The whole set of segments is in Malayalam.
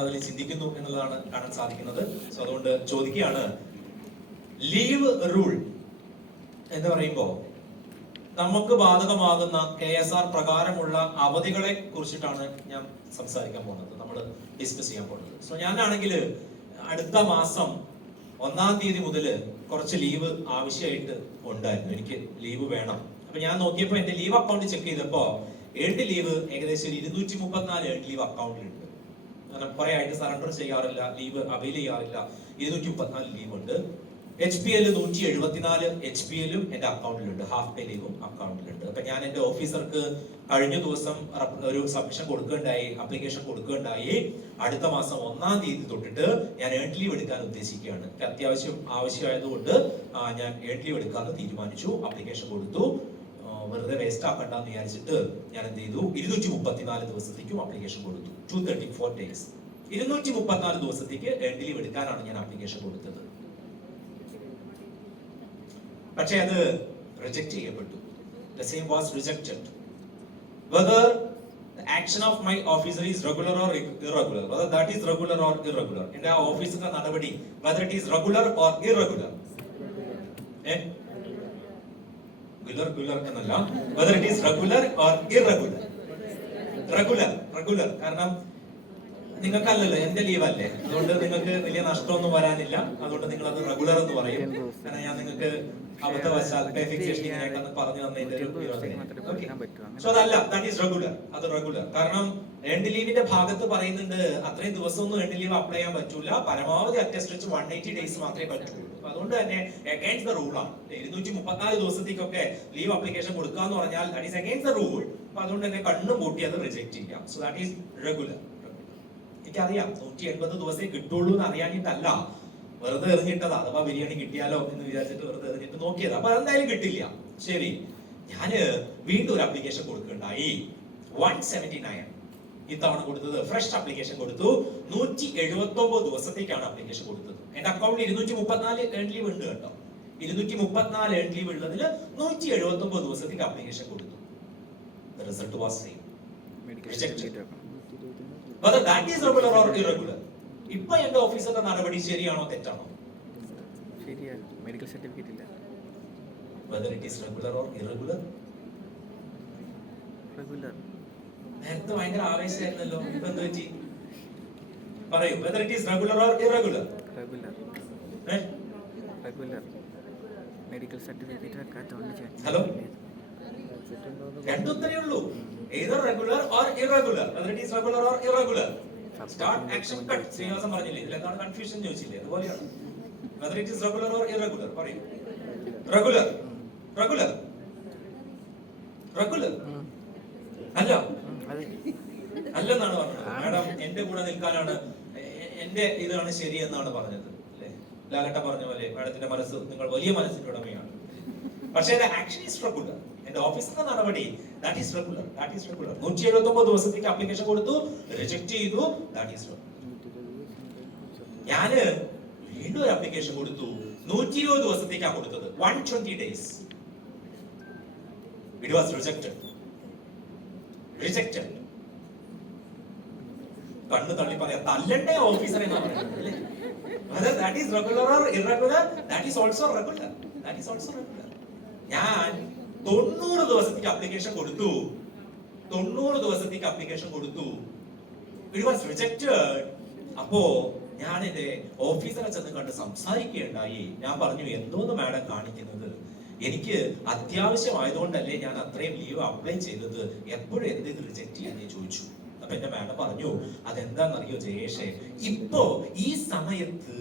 കാര്യങ്ങൾ അതിൽ ചിന്തിക്കുന്നു എന്നുള്ളതാണ് കാണാൻ സാധിക്കുന്നത്. സോ അതുകൊണ്ട് ചോദിക്കുകയാണ്, ലീവ് റൂൾ എന്ന് പറയുമ്പോൾ നമുക്ക് ബാധകമാകുന്ന KSR പ്രകാരമുള്ള അവധികളെ കുറിച്ചിട്ടാണ് ഞാൻ സംസാരിക്കാൻ പോകുന്നത്, നമ്മൾ ഡിസ്കസ് ചെയ്യാൻ പോകുന്നത്. സോ ഞാനാണെങ്കിൽ അടുത്ത മാസം 1-ാം തീയതി മുതൽ കുറച്ച് ലീവ് ആവശ്യമായിട്ട് ഉണ്ടായിരുന്നു. എനിക്ക് ലീവ് വേണം. അപ്പൊ ഞാൻ നോക്കിയപ്പോൾ എന്റെ ലീവ് അക്കൗണ്ട് ചെക്ക് ചെയ്തപ്പോ ഏർഡ് ലീവ് ഏകദേശം 234 ഏർഡ് ലീവ് അക്കൗണ്ടിലുണ്ട്. കാരണം കുറെ ആയിട്ട് സറണ്ടർ ചെയ്യാറില്ല, ലീവ് അവൈൽ ചെയ്യാറില്ല. 234 ലീവ് ഉണ്ട്. HPL 174 HPL എന്റെ അക്കൗണ്ടിലുണ്ട്, ഹാഫ് പേ ലീവും അക്കൗണ്ടിലുണ്ട്. അപ്പൊ ഞാൻ എന്റെ ഓഫീസർക്ക് കഴിഞ്ഞ ദിവസം ഒരു സബ്മിഷൻ കൊടുക്കുകയുണ്ടായി, അപ്ലിക്കേഷൻ കൊടുക്കുകയുണ്ടായി. അടുത്ത മാസം 1-ാം തീയതി തൊട്ടിട്ട് ഞാൻ ഏർഡ് ലീവ് എടുക്കാൻ ഉദ്ദേശിക്കുകയാണ്. ആവശ്യമായതുകൊണ്ട് ഞാൻ ഏർഡ് ലീവ് എടുക്കാമെന്ന് തീരുമാനിച്ചു. അപ്ലിക്കേഷൻ കൊടുത്തു. വെറുതെ വേസ്റ്റ് ആക്കണ്ടെന്ന് വിചാരിച്ചിട്ട് ഞാൻ എന്ത് ചെയ്തു, 234 ദിവസത്തേക്കും അപ്ലിക്കേഷൻ കൊടുത്തു. 234 days 234 ദിവസത്തേക്ക് ഏർഡ് ലീവ് എടുക്കാനാണ് ഞാൻ അപ്ലിക്കേഷൻ കൊടുത്തത്. പക്ഷേ അത് റിജക്ട് ചെയ്യപ്പെട്ടു. The same was rejected. Whether the action of my officer is regular or irregular, whether that is regular or irregular, എന്റെ ആ ഓഫീസറുടെ നടപടി whether it is regular or irregular, regular എന്നല്ല, whether it is regular or irregular, regular കാരണം നിങ്ങൾക്കല്ലല്ലോ, എന്റെ ലീവ് അല്ലേ, അതുകൊണ്ട് നിങ്ങൾക്ക് വലിയ നഷ്ടമൊന്നും വരാനില്ല. അതുകൊണ്ട് നിങ്ങൾ അത് റെഗുലർ എന്ന് പറയും. കാരണം ഞാൻ നിങ്ങൾക്ക് അബദ്ധവശാൽ പേ ഫിക്സേഷൻ ഇങ്ങനെയായിട്ടെന്ന് പറഞ്ഞു തന്നതിന്റെ സോ അതല്ല, ദാറ്റ് ഈസ് റെഗുലർ. അത് റെഗുലർ കാരണം ഏർഡ് ലീവിന്റെ ഭാഗത്ത് പറയുന്നുണ്ട് അത്രയും ദിവസമൊന്നും ഏർഡ് ലീവ് അപ്ലൈ ചെയ്യാൻ പറ്റൂല, പരമാവധി അറ്റസ്റ്റ് 180 days മാത്രമേ പറ്റുള്ളൂ. അതുകൊണ്ട് തന്നെ അഗൈൻസ്റ്റ് ദ റൂൾ ആണ്. 234 ദിവസത്തേക്കൊക്കെ ലീവ് അപ്ലിക്കേഷൻ കൊടുക്കാന്ന് പറഞ്ഞാൽ that is against the rule. അപ്പൊ അതുകൊണ്ട് തന്നെ കണ്ണും പൂട്ടി അത് റിജക്ട് ചെയ്യാം. So that is regular. എനിക്കറിയാം 180 ദിവസമേ കിട്ടുള്ളൂ എന്ന് അറിയാനിട്ടല്ല, വെറുതെ എറിഞ്ഞിട്ടതാ. അഥവാ ബിരിയാണി കിട്ടിയാലോ എന്ന് വിചാരിച്ചിട്ട് വെറുതെ എറിഞ്ഞിട്ട് നോക്കിയതാ. അപ്പൊ എന്തായാലും കിട്ടില്ല. ശരി, ഞാന് വീണ്ടും ഒരു അപ്ലിക്കേഷൻ കൊടുക്കുകയുണ്ടായി. 179 ഇത്തവണ കൊടുത്തത് ഫ്രഷ് അപ്ലിക്കേഷൻ കൊടുത്തു. 179 ദിവസത്തേക്കാണ് അപ്ലിക്കേഷൻ കൊടുത്തത്. എന്റെ അക്കൗണ്ടിൽ 234 ഏർഡ് ലീവ് ഉണ്ട് കേട്ടോ. 234 ഏർഡ് ലീവ് ഉള്ളതിൽ 179 ദിവസത്തേക്ക് അപ്ലിക്കേഷൻ കൊടുത്തു. The result was same. Rejected. Whether that is regular or irregular, ഇപ്പൊ എന്റെ ഓഫീസറുടെ നടപടി ശരിയാണോ തെറ്റാണോ? ശരിയാണ്. മെഡിക്കൽ സർട്ടിഫിക്കറ്റ് ഇല്ല. Whether it is regular or irregular, regular. നേരത്തെ ഭയങ്കര ആവേശമായിരുന്നല്ലോ, ഇപ്പൊ എന്ത് പറ്റി പറയൂ. Whether it is regular or irregular, regular. Regular. Medical certificate വെക്കാത്തതുകൊണ്ട് ഹലോ, രണ്ടുത്തരേ ഉള്ളൂ. either regular or irregular, whether it is regular or irregular. Start action cut. Sreenivasan പറഞ്ഞില്ലേ, ഇതിൽ എന്താണ് കൺഫ്യൂഷൻ ചോദിച്ചില്ലേ, അതുപോലെയാണ്. whether it is regular or irregular, പറയൂ. regular അല്ല അല്ലെന്നാണ് പറഞ്ഞത്. മാഡം എന്റെ കൂടെ നിൽക്കാനാണ്, എന്റെ ഇതാണ് ശരി എന്നാണ് പറഞ്ഞത് അല്ലേ? ലാലട്ട പറഞ്ഞ പോലെ മാഡത്തിന്റെ മനസ്സ്, നിങ്ങൾ വലിയ മനസ്സിന്റെ ഉടമയാണ്. പക്ഷേ ആക്ഷൻ ഈസ് റെഗുലർ. എന്റെ ഓഫീസിന്റെ നടപടി ദാറ്റ് ഈസ് റെഗുലർ. 179 ദിവസത്തേക്ക് അപ്ലിക്കേഷൻ കൊടുത്തു, റിജക്ട് ചെയ്തു. That is regular. ഞാന് വീണ്ടും ഒരു അപ്ലിക്കേഷൻ കൊടുത്തു. 120 ദിവസത്തേക്കാണ് കൊടുത്തത്. 120 days. It was rejected. കണ്ണ് തള്ളി പറയാം, തല്ലണ്ടേ ഓഫീസറെ എന്നാ പറയുന്നത് അല്ലേ? Whether that is regular or irregular, that is also regular. ഞാൻ 90 ദിവസത്തേക്ക് അപ്ലിക്കേഷൻ കൊടുത്തു. 90 ദിവസത്തേക്ക് അപ്ലിക്കേഷൻ കൊടുത്തു. It was rejected. അപ്പോ ഞാൻ എന്റെ ഓഫീസറെ ചെന്ന് കണ്ട് സംസാരിക്കുകയുണ്ടായി. ഞാൻ പറഞ്ഞു, എന്തോന്ന് മാഡം കാണിക്കുന്നത്, എനിക്ക് അത്യാവശ്യമായതുകൊണ്ടല്ലേ ഞാൻ അത്രയും ലീവ് അപ്ലൈ ചെയ്തത്, എപ്പോഴും എന്ത് ഇത് റിജക്ട് ചെയ്യാൻ ചോദിച്ചു. അപ്പൊ എന്റെ മാഡം പറഞ്ഞു, അതെന്താണെന്നറിയോ ജയേഷേ, ഇപ്പോ ഈ സമയത്ത്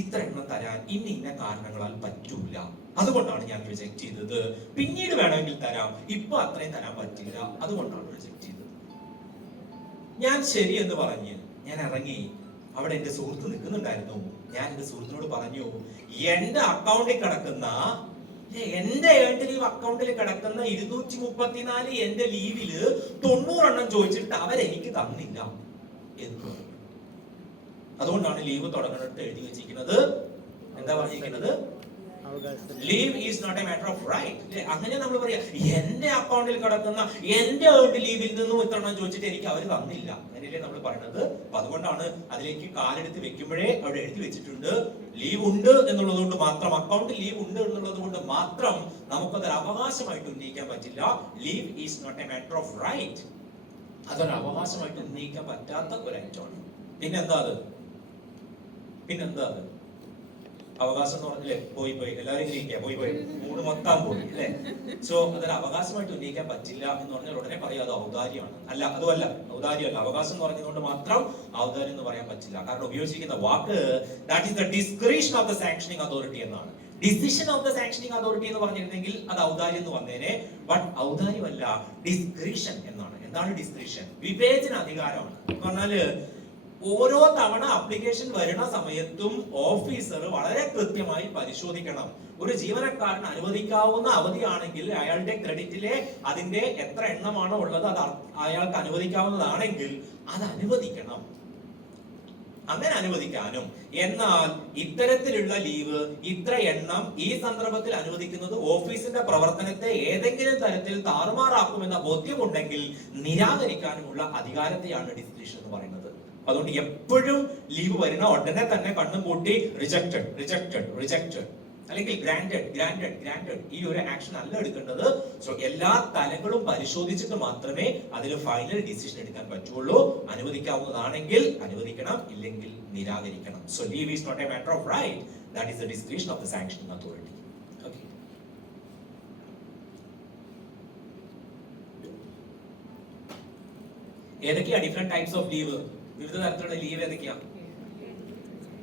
ഇത്ര എണ്ണം തരാൻ ഇന്ന കാരണങ്ങളാൽ പറ്റൂല, അതുകൊണ്ടാണ് ഞാൻ റിജക്ട് ചെയ്തത്. പിന്നീട് വേണമെങ്കിൽ തരാം, ഇപ്പൊ അത്രയും തരാൻ പറ്റില്ല, അതുകൊണ്ടാണ് റിജക്ട് ചെയ്തത്. ഞാൻ ശരി എന്ന് പറഞ്ഞ് ഞാൻ ഇറങ്ങി. അവിടെ എന്റെ സുഹൃത്ത് നിൽക്കുന്നുണ്ടായിരുന്നു. ഞാൻ എന്റെ സുഹൃത്തിനോട് പറഞ്ഞു, എന്റെ അക്കൗണ്ടിൽ കിടക്കുന്ന, എന്റെ ഏർഡ് ലീവ് അക്കൗണ്ടിൽ കിടക്കുന്ന 234 എന്റെ ലീവില് 90 എണ്ണം ചോദിച്ചിട്ട് അവരെനിക്ക് തന്നില്ല എന്ന്. അതുകൊണ്ടാണ് ലീവ് തുടങ്ങുന്നിട്ട് എഴുതി വെച്ചിരിക്കുന്നത്. എന്താ പറഞ്ഞിരിക്കുന്നത്? Leave is not a matter of right. അങ്ങനെ നമ്മൾ പറയാ എന്റെ അക്കൗണ്ടിൽ കിടക്കുന്ന എന്റെ ഏർഡ് ലീവിൽ നിന്നും ഇത്രണ്ണം ചോദിച്ചിട്ട് എനിക്ക് അവർ തന്നില്ല, അങ്ങനെയല്ലേ നമ്മൾ പറയുന്നത്. അപ്പൊ അതുകൊണ്ടാണ് അതിലേക്ക് കാലെടുത്ത് വെക്കുമ്പോഴേ അവിടെ എഴുതി വെച്ചിട്ടുണ്ട് ലീവ് ഉണ്ട് എന്നുള്ളത് കൊണ്ട് മാത്രം, അക്കൗണ്ടിൽ ലീവ് ഉണ്ട് എന്നുള്ളത് കൊണ്ട് മാത്രം നമുക്കതൊരു അവകാശമായിട്ട് ഉന്നയിക്കാൻ പറ്റില്ല. Leave is not a matter of right. അതൊരു അവകാശമായിട്ട് ഉന്നയിക്കാൻ പറ്റാത്ത ഒരു ഐറ്റമാണ്. പിന്നെന്താ അത് അവകാശം എന്ന് പറഞ്ഞില്ലേ, പോയി എല്ലാവരും ഇരിക്കുക, പോയി മൂന്ന് മൊത്തം പോയി അല്ലെ. സോ അതൊരു അവകാശമായിട്ട് ഉന്നയിക്കാൻ പറ്റില്ല എന്ന് പറഞ്ഞാൽ ഉടനെ പറയാം അത് ഔദാര്യമാണ്. അല്ല, അതുമല്ല, ഔദാര്യമല്ല. അവകാശം എന്ന് പറഞ്ഞതുകൊണ്ട് മാത്രം ഔദാര്യം എന്ന് പറയാൻ പറ്റില്ല. കാരണം ഉപയോഗിച്ചിരിക്കുന്ന വാക്ക് that is the discretion of the sanctioning authority എന്നാണ്. Decision of the sanctioning authority എന്ന് പറഞ്ഞിരുന്നെങ്കിൽ അത് ഔദാര്യം എന്ന് വന്നേനെ. ബട്ട് ഔദാര്യമല്ല, ഡിസ്ക്രിഷൻ എന്നാണ്. എന്താണ് ഡിസ്ക്രിഷൻ? വിവേചന അധികാരമാണ്. എന്ന് പറഞ്ഞാല് ഓരോ തവണ അപ്ലിക്കേഷൻ വരുന്ന സമയത്തും ഓഫീസർ വളരെ കൃത്യമായി പരിശോധിക്കണം. ഒരു ജീവനക്കാരന് അനുവദിക്കാവുന്ന അവധിയാണെങ്കിൽ അയാളുടെ ക്രെഡിറ്റിലെ അതിന്റെ എത്ര എണ്ണമാണോ ഉള്ളത് അത് അയാൾക്ക് അനുവദിക്കാവുന്നതാണെങ്കിൽ അത് അനുവദിക്കണം. അങ്ങനെ അനുവദിക്കാനും, എന്നാൽ ഇത്തരത്തിലുള്ള ലീവ് ഇത്ര എണ്ണം ഈ സന്ദർഭത്തിൽ അനുവദിക്കുന്നത് ഓഫീസിന്റെ പ്രവർത്തനത്തെ ഏതെങ്കിലും തരത്തിൽ താറുമാറാക്കുമെന്ന ബോധ്യമുണ്ടെങ്കിൽ നിരാകരിക്കാനുമുള്ള അധികാരത്തെയാണ് ഡിസ്ക്രിഷൻ എന്ന് പറയുന്നത്. അതുകൊണ്ട് എപ്പോഴും ലീവ് വരുന്ന ഉടനെ തന്നെ കണ്ണും പൂട്ടി റിജക്റ്റഡ് അല്ലെങ്കിൽ ഗ്രാൻഡഡ് ഈ ഒരു ആക്ഷൻ അല്ല എടുക്കേണ്ടത്. സോ എല്ലാ തലങ്ങളും പരിശോധിച്ചിട്ട് മാത്രമേ അതിൽ ഫൈനൽ ഡിസിഷൻ എടുക്കാൻ പറ്റുള്ളൂ. അനുവദിക്കാവുന്നതാണെങ്കിൽ അനുവദിക്കണം, ഇല്ലെങ്കിൽ നിരാകരിക്കണം. So leave is not a matter of right, that is the discretion of the sanctioning authority. Okay, ഏതൊക്കെയാ ഡിഫറെന്റ് ടൈപ്സ് ഓഫ് ലീവ്? വിവിധ തരത്തിലുള്ള ലീവ് ഏതൊക്കെയാ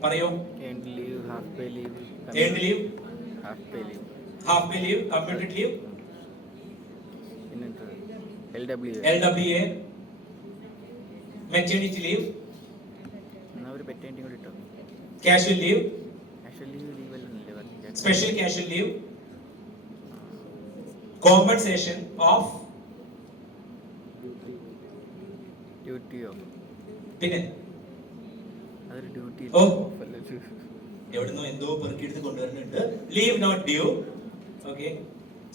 പറയോ? Earned leave, half pay leave, computed leave, LWA, maternity leave, casual leave, special casual leave, compensation off ഡ്യൂട്ടിയോ, പിന്നെ അതൊരു ഡ്യൂട്ടി എവിടുന്നോ എന്തോ പെറുക്കിയെടുത്ത് കൊണ്ടുവരുന്നുണ്ട്. Leave not due. Okay,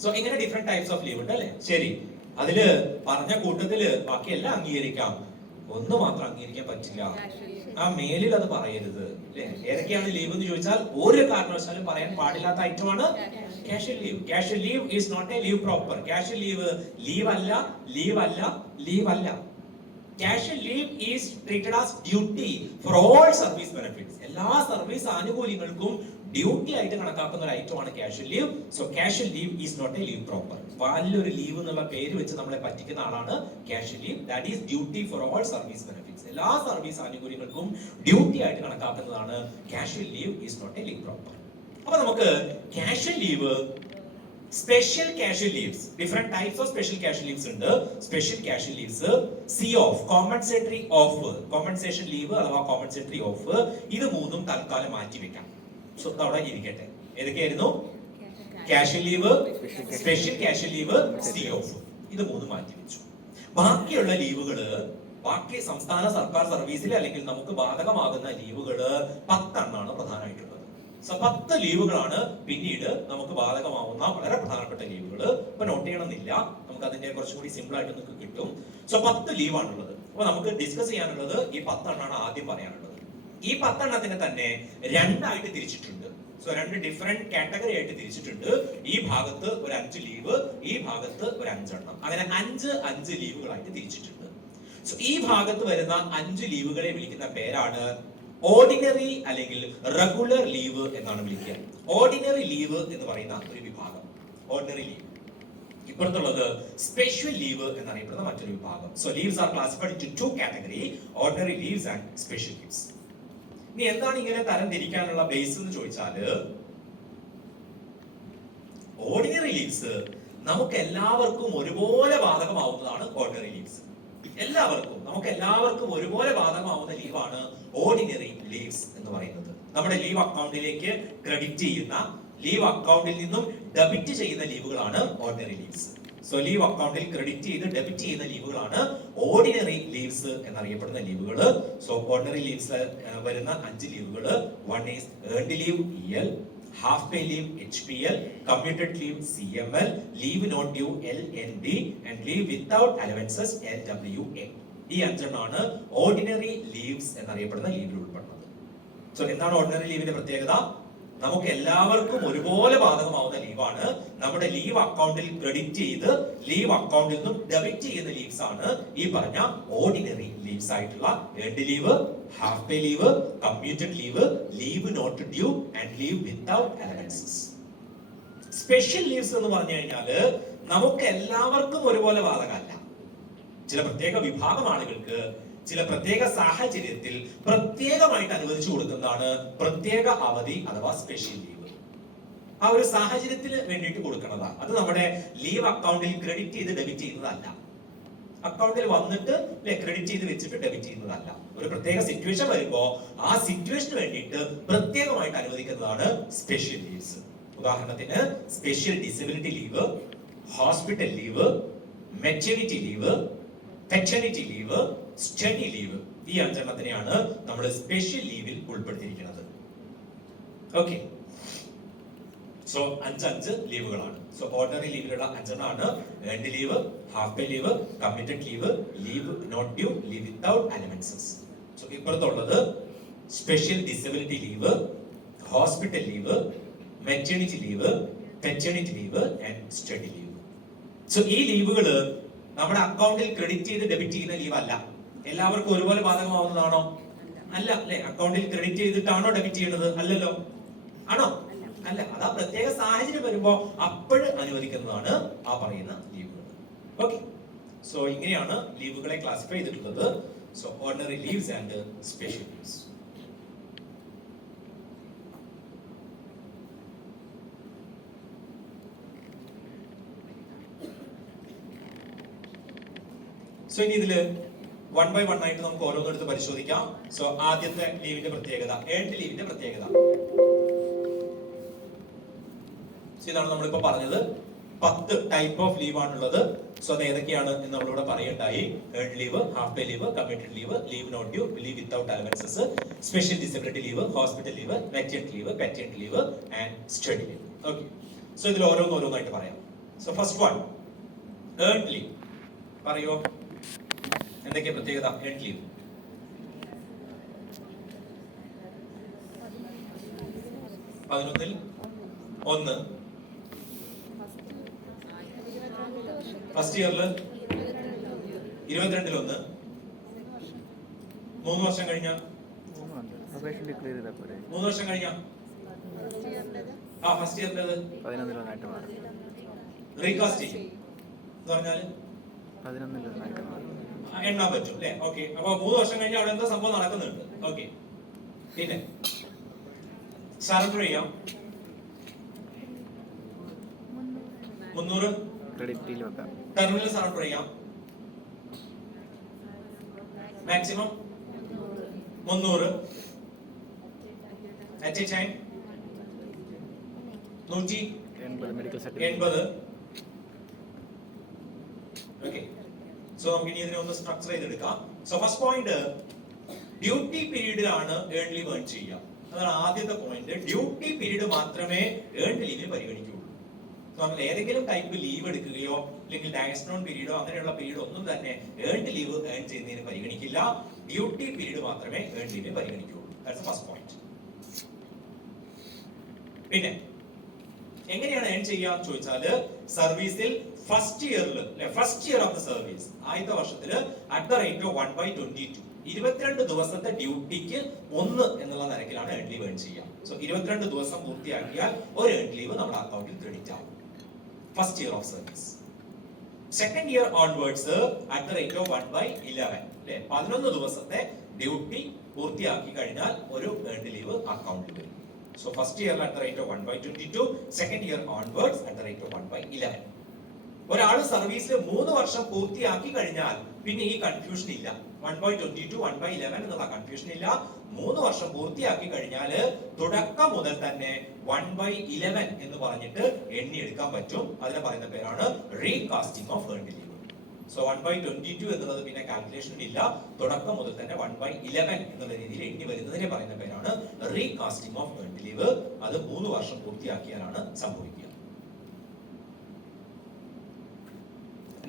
so ഇങ്ങനെ ഡിഫറെന്റ് ടൈപ്സ് ഓഫ് ലീവ് ഉണ്ട് അല്ലെ. ശരി, അതില് പറഞ്ഞ കൂട്ടത്തില് ബാക്കിയെല്ലാം അംഗീകരിക്കാം, ഒന്ന് മാത്രം അംഗീകരിക്കാൻ പറ്റില്ല. ആ മേലിൽ അത് പറയരുത് അല്ലെ. ഏതൊക്കെയാണ് ലീവ് എന്ന് ചോദിച്ചാൽ ഒരു കാരണവശാലും പറയാൻ പാടില്ലാത്ത ഐറ്റമാണ് casual leave. Casual leave is not a leave proper. Casual leave അല്ല. Casual leave is treated as duty for all service benefits. എല്ലാ സർവീസ് ആനുകൂല്യങ്ങൾക്കും ഡ്യൂട്ടി ആയിട്ട് കണക്കാക്കുന്ന ഒരു ഐറ്റമാണ് casual leave. So casual leave is not a leave proper. വലിയൊരു ലീവ് എന്നുള്ള പേര് വെച്ച് നമ്മളെ പറ്റിക്കുന്ന ആളാണ് casual leave. That is duty for all service benefits. എല്ലാ സർവീസ് ആനുകൂല്യങ്ങൾക്കും ഡ്യൂട്ടി ആയിട്ട് കണക്കാക്കുന്നതാണ് casual leave is not a leave proper. അപ്പൊ നമുക്ക് casual leave, special casual leaves, different types of special casual leaves ഉണ്ട്. Special casual leaves, C of, compensatory off, compensation leave അഥവാ കോമ്പൻസേറ്ററി ഓഫ്, ഇത് മൂന്നും തൽക്കാലം മാറ്റി വെക്കാം. സോ അവിടെ ഇരിക്കട്ടെ. ഏതൊക്കെയായിരുന്നു? Casual leave, special casual leave, C off, ഇത് മൂന്നും മാറ്റി വെച്ചു. ബാക്കിയുള്ള ലീവുകള്, ബാക്കി സംസ്ഥാന സർക്കാർ സർവീസിൽ അല്ലെങ്കിൽ നമുക്ക് ബാധകമാകുന്ന ലീവുകള് 10 എണ്ണമാണ് പ്രധാനമായിട്ടുള്ളത്. സോ 10 ലീവുകളാണ് പിന്നീട് നമുക്ക് ബാധകമാവുന്ന വളരെ പ്രധാനപ്പെട്ട ലീവുകൾ. ഇപ്പൊ നോട്ട് ചെയ്യണമെന്നില്ല, നമുക്ക് അതിന്റെ കുറച്ചും കൂടി സിമ്പിൾ ആയിട്ട് നമുക്ക് കിട്ടും. സോ 10 ലീവാണുള്ളത്. അപ്പൊ നമുക്ക് ഡിസ്കസ് ചെയ്യാനുള്ളത് ഈ 10 എണ്ണമാണ് ആദ്യം പറയാനുള്ളത്. ഈ 10 എണ്ണത്തിനെ തന്നെ രണ്ടായിട്ട് തിരിച്ചിട്ടുണ്ട്. സോ 2 ഡിഫറെന്റ് കാറ്റഗറി ആയിട്ട് തിരിച്ചിട്ടുണ്ട്. ഈ ഭാഗത്ത് ഒരു 5 ലീവ്, ഈ ഭാഗത്ത് ഒരു 5 എണ്ണം, അങ്ങനെ 5 ലീവുകളായിട്ട് തിരിച്ചിട്ടുണ്ട്. സോ ഈ ഭാഗത്ത് വരുന്ന 5 ലീവുകളെ വിളിക്കുന്ന പേരാണ് ഓർഡിനറി അല്ലെങ്കിൽ റെഗുലർ ലീവ് എന്നാണ് വിളിക്കുക. ഓർഡിനറി ലീവ് എന്ന് പറയുന്ന ഒരു വിഭാഗം ഓർഡിനറി ലീവ്. ഇപ്പുറത്തുള്ളത് സ്പെഷ്യൽ ലീവ് എന്നറിയപ്പെടുന്ന മറ്റൊരു വിഭാഗം. So leaves R classified into 2 category, ordinary leaves and special leaves. ഇനി എന്താണ് ഇങ്ങനെ തരം തിരിക്കാനുള്ള ബേസ് എന്ന് ചോദിച്ചാല്, ഓർഡിനറി ലീവ്സ് നമുക്ക് എല്ലാവർക്കും ഒരുപോലെ ബാധകമാവുന്നതാണ്. ഓർഡിനറി ലീവ്സ് നമുക്ക് എല്ലാവർക്കും ഒരുപോലെ ബാധകമാവുന്ന ലീവാണ് ഓർഡിനറി ലീവ്സ് എന്ന് പറയുന്നത്. നമ്മുടെ ലീവ് അക്കൗണ്ടിലേക്ക് ക്രെഡിറ്റ് ചെയ്യുന്ന, ലീവ് അക്കൗണ്ടിൽ നിന്നും ഡെബിറ്റ് ചെയ്യുന്ന ലീവുകളാണ് ഓർഡിനറി ലീവ്സ്. സോ ലീവ് അക്കൗണ്ടിൽ ക്രെഡിറ്റ് ചെയ്ത് ഡെബിറ്റ് ചെയ്യുന്ന ലീവുകളാണ് ഓർഡിനറി ലീവ്സ് എന്നറിയപ്പെടുന്ന ലീവുകൾ. സോ ഓർഡിനറി ലീവ്സ് വരുന്ന 5 ലീവുകൾ, 1 is earned leave EL, half pay leave HPL, commuted leave CML, leave not due LND, and leave without allowances LWA. ഈ അഞ്ചെണ്ണമാണ് ഓർഡിനറി ലീവ്സ് എന്നറിയപ്പെടുന്ന ലീവിൽ ഉൾപ്പെടുന്നത്. സോ എന്താണ് ഓർഡിനറി ലീവിന്റെ പ്രത്യേകത? നമുക്ക് എല്ലാവർക്കും ഒരുപോലെ ബാധകമാവുന്ന ലീവാണ്. നമ്മുടെ ലീവ് അക്കൗണ്ടിൽ ക്രെഡിറ്റ് ചെയ്ത് ലീവ് അക്കൗണ്ടിൽ നിന്നും ഡെബിറ്റ് ചെയ്യുന്ന ലീവ്സ് ആണ് ഈ പറഞ്ഞ ഓർഡിനറി ലീവ്സ് ആയിട്ടുള്ള earned leave, half pay leave, commuted leave, leave not due and leave without allowances. Special leaves എന്ന് പറഞ്ഞു കഴിഞ്ഞാല് നമുക്ക് എല്ലാവർക്കും ഒരുപോലെ ബാധകമല്ല. ചില പ്രത്യേക വിഭാഗം ആളുകൾക്ക് ചില പ്രത്യേക സാഹചര്യത്തിൽ പ്രത്യേകമായിട്ട് അനുവദിച്ചു കൊടുക്കുന്നതാണ് പ്രത്യേക അവധി അഥവാ സ്പെഷ്യൽ ലീവ്. ആ ഒരു സാഹചര്യത്തിന് വേണ്ടിയിട്ട് കൊടുക്കുന്നതാണ്. അത് നമ്മുടെ ലീവ് അക്കൗണ്ടിൽ ക്രെഡിറ്റ് ചെയ്ത് ഡെബിറ്റ് ചെയ്യുന്നതല്ല. അക്കൗണ്ടിൽ വന്നിട്ട് ക്രെഡിറ്റ് ചെയ്ത് വെച്ചിട്ട് ഡെബിറ്റ് ചെയ്യുന്നതല്ല. ഒരു പ്രത്യേക സിറ്റുവേഷൻ വരുമ്പോ ആ സിറ്റുവേഷന് വേണ്ടിയിട്ട് പ്രത്യേകമായിട്ട് അനുവദിക്കുന്നതാണ് സ്പെഷ്യൽ ലീവ്സ്. ഉദാഹരണത്തിന് special disability leave, hospital leave, maternity leave, paternity leave, study leave. ഈ അഞ്ചെണ്ണത്തിനെയാണ് നമ്മൾ സ്പെഷ്യൽ ലീവിൽ ഉൾപ്പെടുത്തിയിരിക്കുന്നത്. ഓക്കെ, സോ അഞ്ച് ലീവുകളാണ്. സോ ഓർഡിനറി ലീവിലുള്ള അഞ്ചെണ്ണമാണ് earned leave, half pay leave, committed leave, leave not due, leave without allowances. So ഇപ്പുറത്തുള്ളത് special disability leave, hospital leave, maternity leave, paternity leave and study leave. So ഈ ലീവുകള് നമ്മുടെ അക്കൗണ്ടിൽ ക്രെഡിറ്റ് ചെയ്ത് ഡെബിറ്റ് ചെയ്യുന്ന ലീവ് അല്ല. എല്ലാവർക്കും ഒരുപോലെ ബാധകമാവുന്നതാണോ? അല്ല അല്ലെ? അക്കൗണ്ടിൽ ക്രെഡിറ്റ് ചെയ്തിട്ടാണോ ഡെബിറ്റ് ചെയ്യുന്നത്? അല്ലല്ലോ. ആണോ? അല്ല. അതാ പ്രത്യേക സാഹചര്യം വരുമ്പോ അപ്പോഴ് അനുവദിക്കുന്നതാണ് ആ പറയുന്ന ലീവുകൾ. ഓക്കെ, സോ ഇങ്ങനെയാണ് ലീവുകളെ ക്ലാസിഫൈ ചെയ്തിട്ടുള്ളത്. So ordinary leaves and special leaves. So ഇനി ഇതില് വൺ ബൈ വൺ ആയിട്ട് നമുക്ക് ഓരോന്നെടുത്ത് പരിശോധിക്കാം. സോ ആദ്യത്തെ ലീവിന്റെ പ്രത്യേകത, ഏർഡ് ലീവിന്റെ പ്രത്യേകത. ഇതാണ് നമ്മളിപ്പോ പറഞ്ഞത്. 10 ടൈപ്പ് ഓഫ് ലീവ് ആണുള്ളത്. സോ അത് ഏതൊക്കെയാണ് എന്ന് നമ്മളിവിടെ പറയണ്ടായി. Earned leave, half pay leave, committed leave, leave not due, leave without allowances, special disability leave, hospital leave, maternity leave, paternity leave and study leave. Okay, so ഇതിൽ ഓരോന്നായിട്ട് പറയാം. So first one, earned leave. പറയോ എന്തൊക്കെയാ പ്രത്യേകത ഏർഡ് ലീവ്? പതിനൊന്നിൽ ഒന്ന്, ഫസ്റ്റ് ഇയറിൽ 22-ൽ 1, 3 വർഷം കഴിഞ്ഞ 3 വർഷം കഴിഞ്ഞ ഫസ്റ്റ് ഇയറിൻ്റെത് 11-ൽ മാറും. റീകാസ്റ്റ് ചെയ്യും എന്ന് പറഞ്ഞാല് 11-ൽ മാറും. എണ്ണാൻ പറ്റും അല്ലെ? ഓക്കെ, അപ്പൊ 3 വർഷം കഴിഞ്ഞ അവിടെ എന്താ സംഭവം നടക്കുന്നുണ്ട്. ഓക്കെ, പിന്നെ സറണ്ടർ ചെയ്യാം. 300 ക്രെഡിറ്റിൽ വെക്കാം. ടെർമിനൽ സറണ്ടർ ചെയ്യാം. Maximum 300 at a time. 180 medical certificate. Okay, so നമുക്ക് ഇനി ഇതിനെ ഒന്ന് സ്ട്രക്ചർ ചെയ്തെടുക്കാം. സോ ഫസ്റ്റ് പോയിന്റ്, ഡ്യൂട്ടി പീരീഡിലാണ് ഏർഡ് ലീവ് ഏൺ ചെയ്യുക. അതാണ് ആദ്യത്തെ പോയിന്റ്. ഡ്യൂട്ടി പീരീഡ് മാത്രമേ ഏർഡ് ലീവിന് പരിഗണിക്കുകയുള്ളൂ. നമ്മൾ ഏതെങ്കിലും ടൈപ്പ് ലീവ് എടുക്കുകയോ അല്ലെങ്കിൽ ഡയസ്നോൺ പീരീഡോ അങ്ങനെയുള്ള പീരീഡ് ഒന്നും തന്നെ ഏർഡ് ലീവ് ഏൺ ചെയ്യുന്നതിന് പരിഗണിക്കില്ല. ഡ്യൂട്ടി പീരീഡ് മാത്രമേ ഏർഡ് ലീവിന് പരിഗണിക്കുകയുള്ളൂ. That's the first point. പിന്നെ എങ്ങനെയാണ് ഏൺ ചെയ്യുക എന്ന് ചോദിച്ചാല്, സർവീസിൽ ഫസ്റ്റ് ഇയറിൽ first year of the service ആദ്യത്തെ വർഷത്തില് അറ്റ് ദ റേറ്റ് ഓഫ് 1/22 22 ദിവസത്തെ ഡ്യൂട്ടിക്ക് 1 എന്നുള്ള നിരക്കിലാണ് ഏർഡ് ലീവ് ഏൺ ചെയ്യുക. സോ 22 ദിവസം പൂർത്തിയാക്കിയാൽ ഒരു ഏർഡ് ലീവ് നമ്മുടെ അക്കൗണ്ടിൽ ക്രെഡിറ്റ് ആവും. First year of service. Second year onwards at the rate of 1/11 അല്ലെ? 11 ദിവസത്തെ ഡ്യൂട്ടി പൂർത്തിയാക്കി കഴിഞ്ഞാൽ ഒരു ഏർഡ് ലീവ് അക്കൗണ്ടിൽ വരും. So first year at the rate of 1/22, second year onwards at the rate of 1/11. ഒരാൾ സർവീസിൽ 3 വർഷം പൂർത്തിയാക്കി കഴിഞ്ഞാൽ പിന്നെ ഈ കൺഫ്യൂഷൻ ഇല്ല. 1/22, 1/11 എന്നുള്ള കൺഫ്യൂഷൻ ഇല്ല. 3 വർഷം പൂർത്തിയാക്കി കഴിഞ്ഞാൽ തുടക്കം മുതൽ തന്നെ 1/11 എന്ന് പറഞ്ഞിട്ട് എണ്ണി എടുക്കാൻ പറ്റും. അതിനെ പറയുന്ന പേരാണ് റീകാസ്റ്റിംഗ് ഓഫ് ഏർഡ് ലീവ്. സോ 1/22 എന്നുള്ളത് പിന്നെ കാൽക്കുലേഷൻ ഇല്ല. തുടക്കം മുതൽ തന്നെ 1/11 എന്നുള്ള രീതിയിൽ എണ്ണി വരുന്നതിനെ പറയുന്ന പേരാണ് റീകാസ്റ്റിംഗ് ഓഫ് ഏർഡ് ലീവ്. അത് അത് 3 വർഷം പൂർത്തിയാക്കിയാലാണ് സംഭവിക്കുക.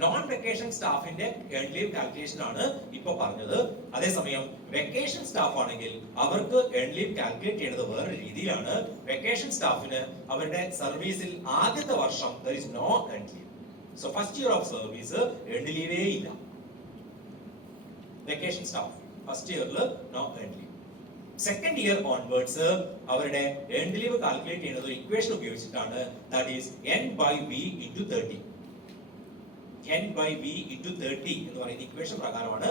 നോൺ വെക്കേഷൻ സ്റ്റാഫിന്റെ ഏൺ ലീവ് കാൽക്കുലേഷൻ ആണ് ഇപ്പൊ പറഞ്ഞത്. അതേസമയം വെക്കേഷൻ സ്റ്റാഫ് ആണെങ്കിൽ അവർക്ക് ഏൺ ലീവ് കാൽക്കുലേറ്റ് ചെയ്യുന്നത് വേറെ രീതിയിലാണ്. വെക്കേഷൻ സ്റ്റാഫിന് അവരുടെ സർവീസിൽ ആദ്യത്തെ വർഷം there is no earned leave. So first year of service earned leave ഇല്ല. വെക്കേഷൻ സ്റ്റാഫ് ഫസ്റ്റ് ഇയറിൽ no earned leave. Second year onwards അവരുടെ ഏൺ ലീവ് കാൽക്കുലേറ്റ് ചെയ്യുന്നത് ഇക്വേഷൻ ഉപയോഗിച്ചിട്ടാണ്. That is n/v into 30. n/v into 30 എന്ന് പറയുന്ന ഇക്വേഷൻ പ്രകാരമാണ്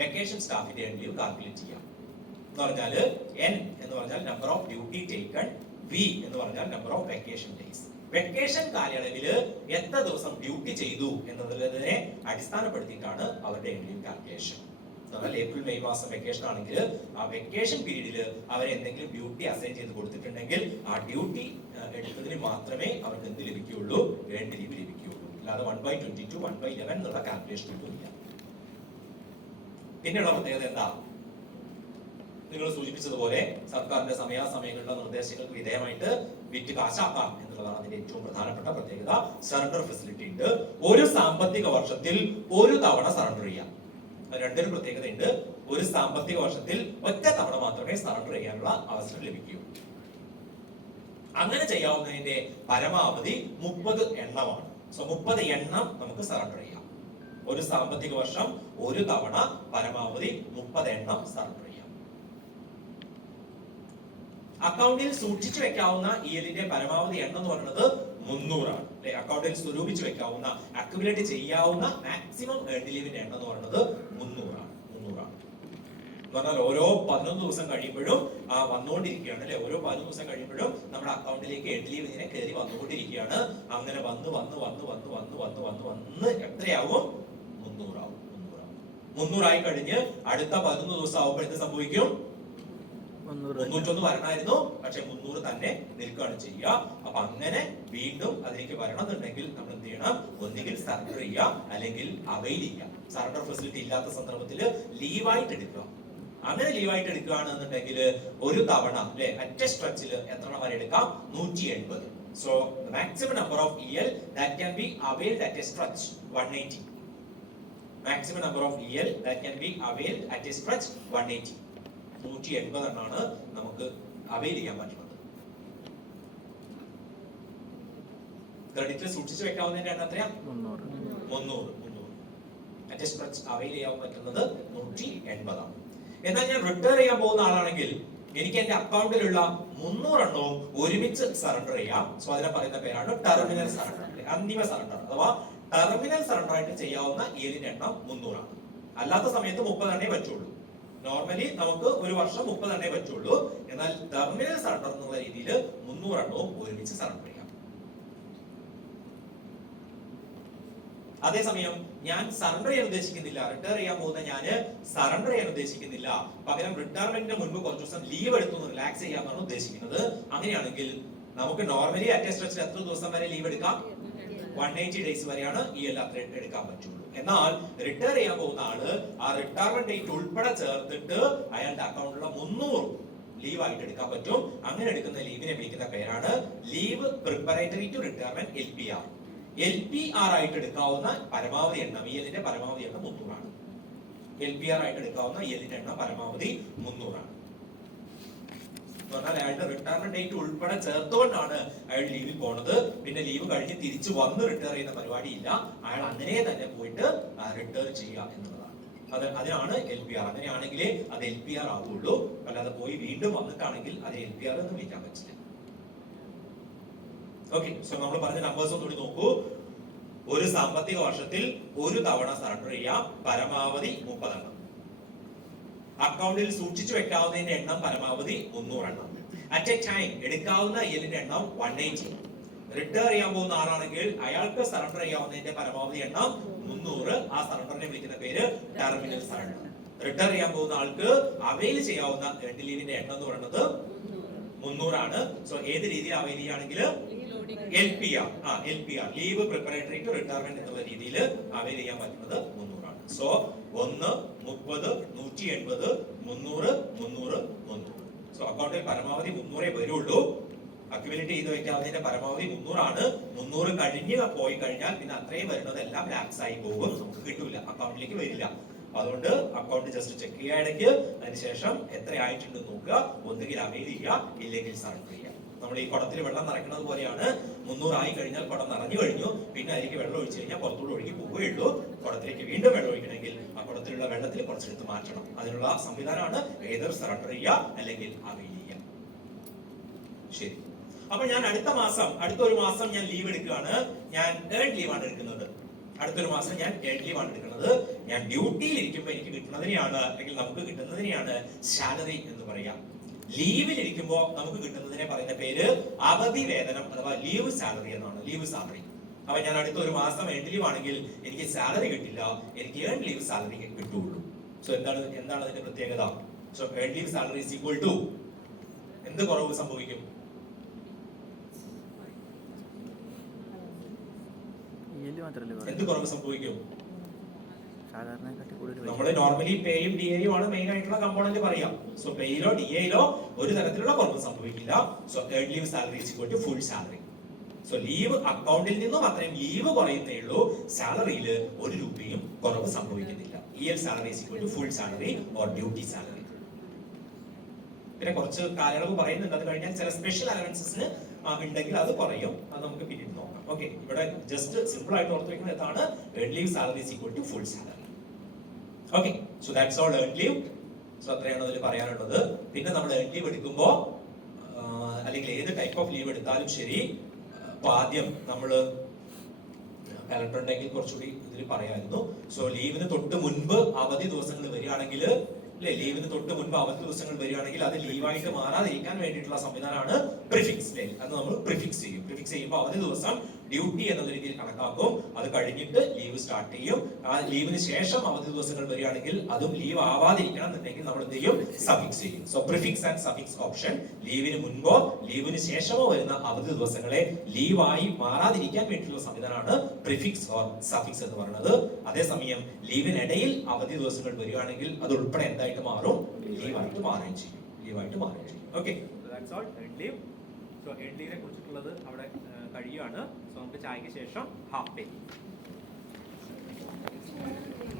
വെക്കേഷൻ സ്റ്റാഫിന്റെ ഏൺ ലീവ് കാൽക്കുലേറ്റ് ചെയ്യുക. എന്ന് പറഞ്ഞാൽ n എന്ന് പറഞ്ഞാൽ number of duty taken, v എന്ന് പറഞ്ഞാൽ number of vacation days. Vacation കാലയളവിൽ എത്ര ദിവസം ഡ്യൂട്ടി ചെയ്തു എന്നതിനെ അടിസ്ഥാനപ്പെടുത്തിയിട്ടാണ് അവരുടെ ഏൺ ലീവ് കാൽക്കുലേഷൻ. എന്നാൽ ഏപ്രിൽ മെയ് മാസം വെക്കേഷൻ ആണെങ്കിൽ ആ വെക്കേഷൻ പീരീഡിൽ അവർ എന്തെങ്കിലും ഡ്യൂട്ടി അസൈൻ ചെയ്ത് കൊടുത്തിട്ടുണ്ടെങ്കിൽ ആ ഡ്യൂട്ടി എടുത്തതിന് മാത്രമേ അവർക്ക് എന്ത് ലഭിക്കുകയുള്ളൂ, ഏൺ ലീവ് ലഭിക്കുകയുള്ളൂ. അല്ലാതെ 1/22 1/11 എന്നുള്ള കാൽക്കുലേഷൻ ഒന്നുമില്ല. പിന്നെയുള്ള പ്രത്യേകത എന്താ? നിങ്ങൾ സൂചിപ്പിച്ചതുപോലെ സർക്കാരിന്റെ സമയാസമയങ്ങളുടെ നിർദ്ദേശങ്ങൾക്ക് വിധേയമായിട്ട് വിറ്റ് കാശാക്കാം എന്നുള്ളതാണ് അതിന്റെ ഏറ്റവും പ്രധാനപ്പെട്ട പ്രത്യേകത. സറണ്ടർ ഫെസിലിറ്റി ഉണ്ട്. ഒരു സാമ്പത്തിക വർഷത്തിൽ ഒരു തവണ സറണ്ടർ ചെയ്യാം. രണ്ടൊരു പ്രത്യേകതയുണ്ട്. ഒരു സാമ്പത്തിക വർഷത്തിൽ ഒറ്റ തവണ മാത്രമേ സറണ്ടർ ചെയ്യാനുള്ള അവസരം ലഭിക്കൂ. അങ്ങനെ ചെയ്യാവുന്നതിന്റെ പരമാവധി 30 എണ്ണമാണ്. സോ 30 എണ്ണം നമുക്ക് സറണ്ടർ ചെയ്യാം. ഒരു സാമ്പത്തിക വർഷം ഒരു തവണ പരമാവധി 30 എണ്ണം സറണ്ടർ ചെയ്യാം. അക്കൗണ്ടിൽ സൂക്ഷിച്ചു വെക്കാവുന്ന ഇയലിന്റെ പരമാവധി എണ്ണം എന്ന് പറയുന്നത് 300 ആണ്. അക്കൗണ്ടിൽ സ്വരൂപിച്ചു വെക്കാവുന്ന അക്യുമുലേറ്റ് ചെയ്യാവുന്ന മാക്സിമം ഏൺ ലീവിന്റെ എണ്ണം എന്ന് പറയുന്നത് 300 ആണ്. എന്ന് പറഞ്ഞാൽ ഓരോ 11 ദിവസം കഴിയുമ്പോഴും വന്നുകൊണ്ടിരിക്കുകയാണ് അല്ലെ. ഓരോ 11 ദിവസം കഴിയുമ്പോഴും നമ്മുടെ അക്കൗണ്ടിലേക്ക് ഏൺ ലീവ് ഇങ്ങനെ കയറി വന്നുകൊണ്ടിരിക്കുകയാണ്. അങ്ങനെ വന്ന് എത്രയാവും? 300 ആവും. 300 ആയി കഴിഞ്ഞ് അടുത്ത 11 ദിവസം ആവുമ്പോഴേക്ക് സംഭവിക്കും 301 വരണമായിരുന്നു, പക്ഷെ 300 തന്നെ നിൽക്കുകയാണ് ചെയ്യുക. അപ്പൊ അങ്ങനെ വീണ്ടും അതിലേക്ക് വരണമെന്നുണ്ടെങ്കിൽ നമ്മൾ എന്ത് ചെയ്യണം? ഒന്നുകിൽ സറണ്ടർ ചെയ്യുക അല്ലെങ്കിൽ അവൈൽ ചെയ്യുക. സറണ്ടർ ഫെസിലിറ്റി ഇല്ലാത്ത സന്ദർഭത്തിൽ ലീവായിട്ട് എടുക്കുക. അങ്ങനെ ലീവായിട്ട് എടുക്കുകയാണെന്നുണ്ടെങ്കിൽ ഒരു തവണ അല്ലെ അറ്റ സ്ട്രെച്ചിൽ എത്ര വരെ എടുക്കാം? 180. So maximum number of EL that can be availed at A stretch 180. Maximum number of EL that can be availed at A stretch 180. 180 എണ്ണാണ് നമുക്ക് അവൈൽ ചെയ്യാൻ പറ്റുന്നത്. ക്രെഡിറ്റിൽ സൂക്ഷിച്ചു വെക്കാവുന്നതിന്റെ എണ്ണം എത്രയാ? 300. അറ്റ് എ സ്ട്രെച്ച് അവൈൽ ചെയ്യാൻ പറ്റുന്നത് 180 ആണ്. എന്നാൽ ഞാൻ റിട്ടയർ ചെയ്യാൻ പോകുന്ന ആളാണെങ്കിൽ എനിക്ക് എന്റെ അക്കൗണ്ടിലുള്ള 300 എണ്ണവും ഒരുമിച്ച് സറണ്ടർ ചെയ്യാം. സോ അതിനെ പറയുന്ന പേരാണ് ടെർമിനൽ സറണ്ടർ, അന്തിമ സറണ്ടർ അഥവാ ടെർമിനൽ സറണ്ടർ ആയിട്ട് ചെയ്യാവുന്ന ഇയലിന്റെ എണ്ണം 300 ആണ്. അല്ലാത്ത സമയത്ത് 30 എണ്ണേ പറ്റുള്ളൂ. നോർമലി നമുക്ക് ഒരു വർഷം 30 എണ്ണേ പറ്റുള്ളൂ. എന്നാൽ ടെർമിനൽ സറണ്ടർ എന്നുള്ള രീതിയിൽ 300 എണ്ണവും ഒരുമിച്ച് സറണ്ടർ ചെയ്യാം. അതേസമയം ഞാൻ സറണ്ടർ ചെയ്യാൻ ഉദ്ദേശിക്കുന്നില്ല, റിട്ടയർ ചെയ്യാൻ പോകുന്ന ഞാൻ സറണ്ടർ ചെയ്യാൻ ഉദ്ദേശിക്കുന്നില്ല, പകരം റിട്ടയർമെന്റിന് മുൻപ് കുറച്ച് ദിവസം ലീവ് എടുത്തു റിലാക്സ് ചെയ്യാന്നാണ് ഉദ്ദേശിക്കുന്നത്. അങ്ങനെയാണെങ്കിൽ നമുക്ക് നോർമലി അറ്റ് എ സ്ട്രെച്ചിൽ എത്ര ദിവസം വരെ ലീവ് എടുക്കാം? 180 ഡേയ്സ് വരെയാണ് അത്ര എടുക്കാൻ പറ്റുള്ളൂ. എന്നാൽ റിട്ടയർ ചെയ്യാൻ പോകുന്ന ആള് ആ റിട്ടയർമെന്റ് ഡേറ്റ് ഉൾപ്പെടെ ചേർത്തിട്ട് അയാളുടെ അക്കൗണ്ടിലുള്ള 300 ലീവ് ആയിട്ട് എടുക്കാൻ പറ്റും. അങ്ങനെ എടുക്കുന്ന ലീവിനെ വിളിക്കുന്ന പേരാണ് leave preparatory to retirement LPR. LPR ആയിട്ട് എടുക്കാവുന്ന പരമാവധി എണ്ണം ഇയലിന്റെ പരമാവധി എണ്ണം 300 ആണ്. LPR ആയിട്ട് എടുക്കാവുന്ന ഇയലിന്റെ എണ്ണം പരമാവധി 300 ആണ്. പറഞ്ഞാൽ അയാളുടെ റിട്ടയർമെന്റ് ഡേറ്റ് ഉൾപ്പെടെ ചേർത്തുകൊണ്ടാണ് അയാൾ ലീവിൽ പോണത്. പിന്നെ ലീവ് കഴിഞ്ഞ് തിരിച്ചു വന്ന് റിട്ടയർ ചെയ്യുന്ന പരിപാടി ഇല്ല. അയാൾ അങ്ങനെ തന്നെ പോയിട്ട് റിട്ടയർ ചെയ്യുക എന്നുള്ളതാണ്. അതിനാണ് LPR. അങ്ങനെയാണെങ്കിലേ അത് LPR ആവുള്ളൂ. അല്ലാതെ പോയി വീണ്ടും വന്നിട്ടാണെങ്കിൽ അത് LPR എന്ന് വിളിക്കാൻ പറ്റില്ല. ഓക്കെ, സോ നമ്മൾ പറഞ്ഞ നമ്പേഴ്സ് ഒന്നുകൂടി നോക്കൂ. ഒരു സാമ്പത്തിക വർഷത്തിൽ ഒരു തവണ സറണ്ടർ ചെയ്യാം, പരമാവധി 30 എണ്ണം. അക്കൗണ്ടിൽ സൂക്ഷിച്ചു വെക്കാവുന്നതിന്റെ എണ്ണം പരമാവധി 300 എണ്ണം. അറ്റ് എ ടൈം എടുക്കാവുന്ന ഇയലിന്റെ എണ്ണം 180. റിട്ടയർ ചെയ്യാൻ പോകുന്ന ആളാണെങ്കിൽ അയാൾക്ക് സറണ്ടർ ചെയ്യാവുന്നതിന്റെ പരമാവധി എണ്ണം 300. ആ സറണ്ടറിനെ വിളിക്കുന്ന പേര് ടെർമിനൽ സറണ്ടർ. റിട്ടയർ ചെയ്യാൻ പോകുന്ന ആൾക്ക് അവൈൽ ചെയ്യാവുന്ന ഏൺ ലീവിന്റെ എണ്ണം എന്ന് പറയുന്നത് 300 ആണ്. സോ ഏത് രീതിയിൽ അവൈൽ ചെയ്യുകയാണെങ്കിൽ LPR leave preparatory to retirement എന്നുള്ള രീതിയിൽ അവൈൽ ചെയ്യാൻ പറ്റുന്നത് 300 ആണ്. സോ 1 30 180 300 300 300. സോ അക്കൗണ്ടിൽ പരമാവധി 300 വരുള്ളൂ. അക്യുമുലേറ്റ് ചെയ്ത് വെക്കാവുന്നതിന്റെ പരമാവധി 300 ആണ്. 300 കഴിഞ്ഞ് പോയി കഴിഞ്ഞാൽ പിന്നെ അത്രയും വരുന്നതെല്ലാം ലാപ്സ് ആയി പോകും, നമുക്ക് കിട്ടൂല, അക്കൗണ്ടിലേക്ക് വരില്ല. അതുകൊണ്ട് അക്കൗണ്ട് ജസ്റ്റ് ചെക്ക് ചെയ്യുക ഇടയ്ക്ക്, അതിനുശേഷം എത്ര ആയിട്ടുണ്ട് നോക്കുക, ഒന്നുകിൽ അവൈൽ ചെയ്യുക, ഇല്ലെങ്കിൽ സറണ്ടർ ചെയ്യുക. നമ്മൾ ഈ കുടത്തിൽ വെള്ളം നിറയ്ക്കുന്നത് പോലെയാണ്. 300 ആയി കഴിഞ്ഞാൽ കുടം നിറഞ്ഞു കഴിഞ്ഞു, പിന്നെ അതിലേക്ക് വെള്ളം ഒഴിച്ചു കഴിഞ്ഞാൽ പുറത്തൂടെ ഒഴുകി പോവുകയുള്ളൂ. കുടത്തിലേക്ക് വീണ്ടും വെള്ളം ഒഴിക്കണമെങ്കിൽ ആ കുടത്തിലുള്ള വെള്ളത്തിൽ കുറച്ചെടുത്ത് മാറ്റണം. അതിനുള്ള സംവിധാനമാണ് ഏതർ സറണ്ടർ ചെയ്യുക അല്ലെങ്കിൽ അവൈൽ ചെയ്യുക. ശരി, അപ്പൊ ഞാൻ അടുത്തൊരു മാസം ഞാൻ ലീവ് എടുക്കുകയാണ്. ഞാൻ ഏൺ ലീവാണ് എടുക്കുന്നത്. അടുത്തൊരു മാസം ഞാൻ ഏൺ ലീവാണ് എടുക്കുന്നത്. ഞാൻ ഡ്യൂട്ടിയിൽ ഇരിക്കുമ്പോൾ എനിക്ക് കിട്ടുന്നതിനെയാണ്, അല്ലെങ്കിൽ നമുക്ക് കിട്ടുന്നതിനെയാണ് സാലറി എന്ന് പറയാം. ലീവിൽ ഇരിക്കുമ്പോൾ നമുക്ക് കിട്ടുന്നതിനെ പറയുന്ന പേര് അവധി വേതനം അഥവാ ലീവ് സാലറി എന്നാണ്. Leave salary. അപ്പൊ ഞാൻ അടുത്തൊരു മാസം ഏൺ ലീവ് ആണെങ്കിൽ എനിക്ക് സാലറി കിട്ടില്ല, എനിക്ക് ഏൺ ലീവ് സാലറി കിട്ടുള്ളൂ. സോ എന്താണ് അതിന്റെ പ്രത്യേകത? So earn leave salary is equal to എന്ത് കുറവ് സംഭവിക്കും? എന്ത് കുറവ് സംഭവിക്കും? നമ്മൾ നോർമലി പേയും ഡി എയും ആണ് മെയിൻ ആയിട്ടുള്ള കമ്പോണന്റ് പറയാം. സോ പേയിലോ ഡി എയിലോ ഒരു തരത്തിലുള്ള കുറവ് സംഭവിക്കില്ല. So earn leave salary is equal to full salary. So leave അക്കൗണ്ടിൽ നിന്നും അത്രയും ലീവ് കുറയുന്നേ ഉള്ളൂ, സാലറിയിൽ ഒരു രൂപയും കുറവ് സംഭവിക്കുന്നില്ല. EL salary is equal to full salary or duty salary. പിന്നെ കുറച്ച് കാലയളവ് പറയുന്നുണ്ട്, അത് കഴിഞ്ഞാൽ ചില സ്പെഷ്യൽ അലവൻസസിന് ഉണ്ടെങ്കിൽ അത് കുറയും, അത് നമുക്ക് പിന്നീട് നോക്കാം. ഓക്കെ, ഇവിടെ ജസ്റ്റ് സിമ്പിൾ ആയിട്ട് ഓർത്ത് വെക്കുന്നത് എന്താണ്? Earn leave salary is equal to full salary. Okay, so that's all earn leave. So അത്രയാണ് അതിൽ പറയാനുള്ളത്. പിന്നെ നമ്മൾ ഏൺ ലീവ് എടുക്കുമ്പോൾ അല്ലെങ്കിൽ ഏത് ടൈപ്പ് ഓഫ് ലീവ് എടുത്താലും ശരി, അപ്പൊ ആദ്യം നമ്മള് കലണ്ടർ ഉണ്ടെങ്കിൽ കുറച്ചുകൂടി ഇതിൽ പറയായിരുന്നു. സോ ലീവിന് തൊട്ട് മുൻപ് അവധി ദിവസങ്ങൾ വരികയാണെങ്കിൽ, ലീവിന് തൊട്ട് മുൻപ് അവധി ദിവസങ്ങൾ വരികയാണെങ്കിൽ അത് ലീവായിട്ട് മാറാതിരിക്കാൻ വേണ്ടിയിട്ടുള്ള സംവിധാനമാണ് പ്രിഫിക്സ്. അത് നമ്മൾ പ്രിഫിക്സ് ചെയ്യും. പ്രിഫിക്സ് ചെയ്യുമ്പോൾ അവധി ദിവസം ഡ്യൂട്ടി എന്ന രീതിയിൽ കണക്കാക്കും. അത് കഴിഞ്ഞിട്ട് ലീവ് സ്റ്റാർട്ട് ചെയ്യും. ആ ലീവിന് ശേഷം അവധി ദിവസങ്ങൾ വരികയാണെങ്കിൽ അതും ലീവ് ആവാതിരിക്കണം എന്നുണ്ടെങ്കിൽ നമ്മൾ എന്ത് ചെയ്യും? സഫിക്സ് ചെയ്യും. So prefix and suffix option. ലീവിന് മുൻപോ ലീവിന് ശേഷമോ വരുന്ന അവധി ദിവസങ്ങളെ ലീവായി മാറാതിരിക്കാൻ വേണ്ടിയിട്ടുള്ള സംവിധാനമാണ് പ്രിഫിക്സ് ഓർ സഫിക്സ് എന്ന് പറയുന്നത്. അതേസമയം ലീവിനിടയിൽ അവധി ദിവസങ്ങൾ വരികയാണെങ്കിൽ അത് ഉൾപ്പെടെ എന്തായിട്ട് മാറും? ലീവായിട്ട് മാറുകയും ചെയ്യും. ലീവായിട്ട് മാറുകയും ചെയ്യും. Okay, that's all earn leave. So earn ലീവിനെ കുറിച്ചിട്ടുള്ളത് അവിടെ കഴിയുകയാണ്. സോ നമുക്ക് ചായക്ക് ശേഷം ഹാഫ് ഡേ.